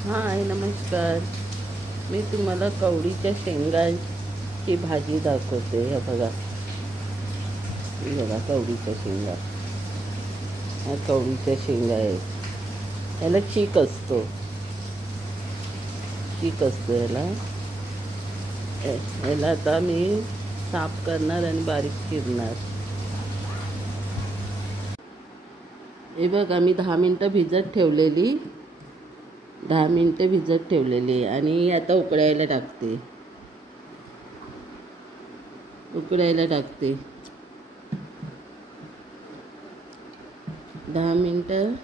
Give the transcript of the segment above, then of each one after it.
हाय नमस्कार. मी तुम्हाला कवडीच्या शेंगाची भाजी दाखवते. हे बघा, ही बघा कवडीच्या शेंगा. ह्या कवडीच्या शेंगा आहेत. याला चीक असतो, याला. याला आता मी साफ करणार आणि बारीक चिरणार. हे बघा, मी 10 मिनटं भिजत ठेवलेली. 10 मिनटं भिजत ठेवलेली आणि आता उकळायला टाकते. 10 मिनटं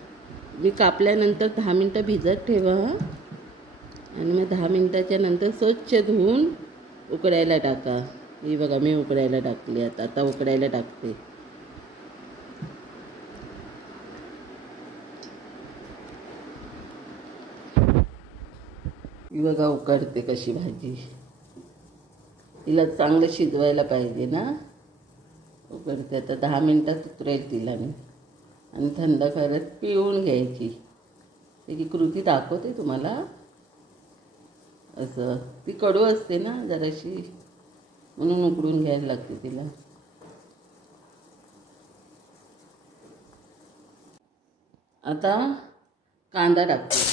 मी कापल्यानंतर 10 मिनटं भिजत ठेवा आणि मग 10 मिनटाच्या नंतर स्वच्छ धुवून उकळायला टाका. ही बघा, मी उकळायला टाकली. आता उकळायला टाकते. ही बघा, उकडते कशी भाजी. तिला चांगलं शिजवायला पाहिजे ना. उकडते. आता 10 मिनटात उतरेल तिला मी आणि थंड करत पिळून घ्यायची. त्याची कृती दाखवते तुम्हाला. असं ती कडू असते ना जराशी, म्हणून उकडून घ्यायला लागते तिला. आता कांदा टाकते.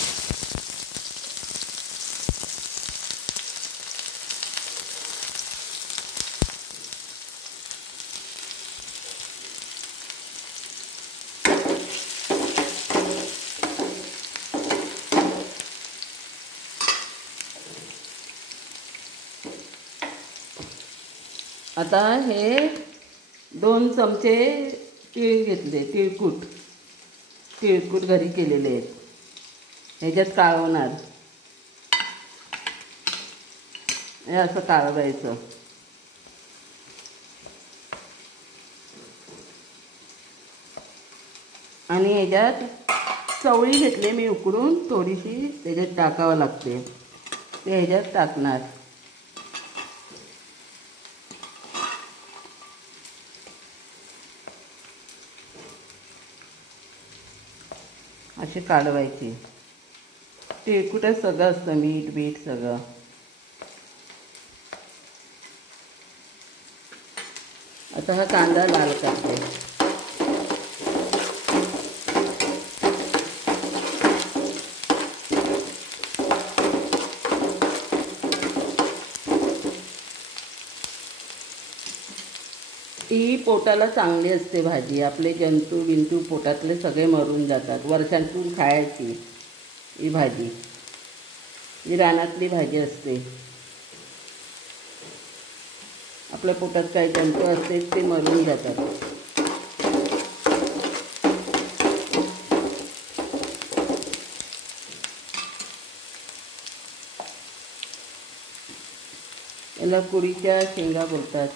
आता हे 2 चमचे तीळ घेतले. तिळकूट घरी केलेले आहेत. ह्याच्यात कालवणार. हे असं कालवायचं. आणि ह्याच्यात चवळी घेतली मी उकडून थोडीशी, त्याच्यात टाकावं लागते. ते ह्याच्यात टाकणार. अशी कालवायची. तिळकुटच सगळं असतं, मीठ सगळं. आता हा कांदा लाल करते. ही पोटाला चांगली असते भाजी. आपले जंतू पोटातले सगळे मरून जातात. वर्षांतून खायची ही भाजी. ही रानातली भाजी असते. आपल्या पोटात काही जंतू असते ते मरून जातात. याला कुडीच्या शेंगा बोलतात.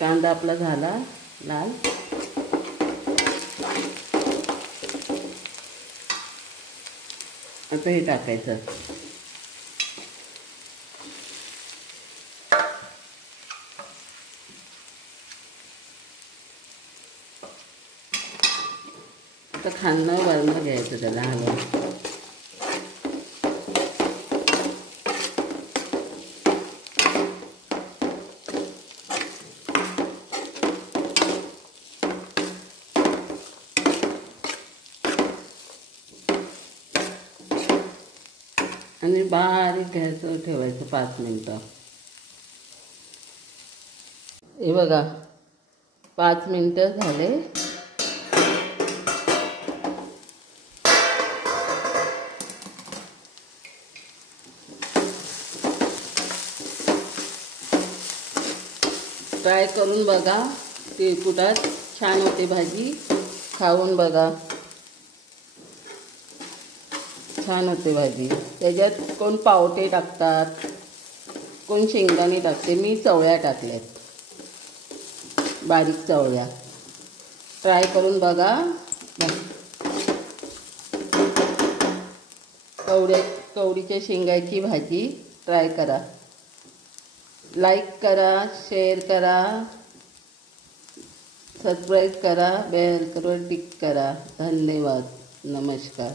कांदा आपला झाला लाल. आता हे टाकायचं. आता खाणं वरण घ्यायचं त्याला हलवून. आणि बारीक गॅसवर ठेवायचं 5 मिनटं. हे बघा, 5 मिनटं झाले. ट्राय करून बघा. तिळकुटात छान होते भाजी. खाऊन बघा, छान होते भाजी. त्याच्यात कोण पावटे टाकतात, कोण शेंगदाणे टाकते. मी चवळ्या टाकल्यात, बारीक चवळ्या. ट्राय करून बघा. कवडीच्या शेंगाची भाजी ट्राय करा. लाईक करा, शेअर करा, सबस्क्राईब करा, बेल आयकॉनवर टिक करा. धन्यवाद. नमस्कार.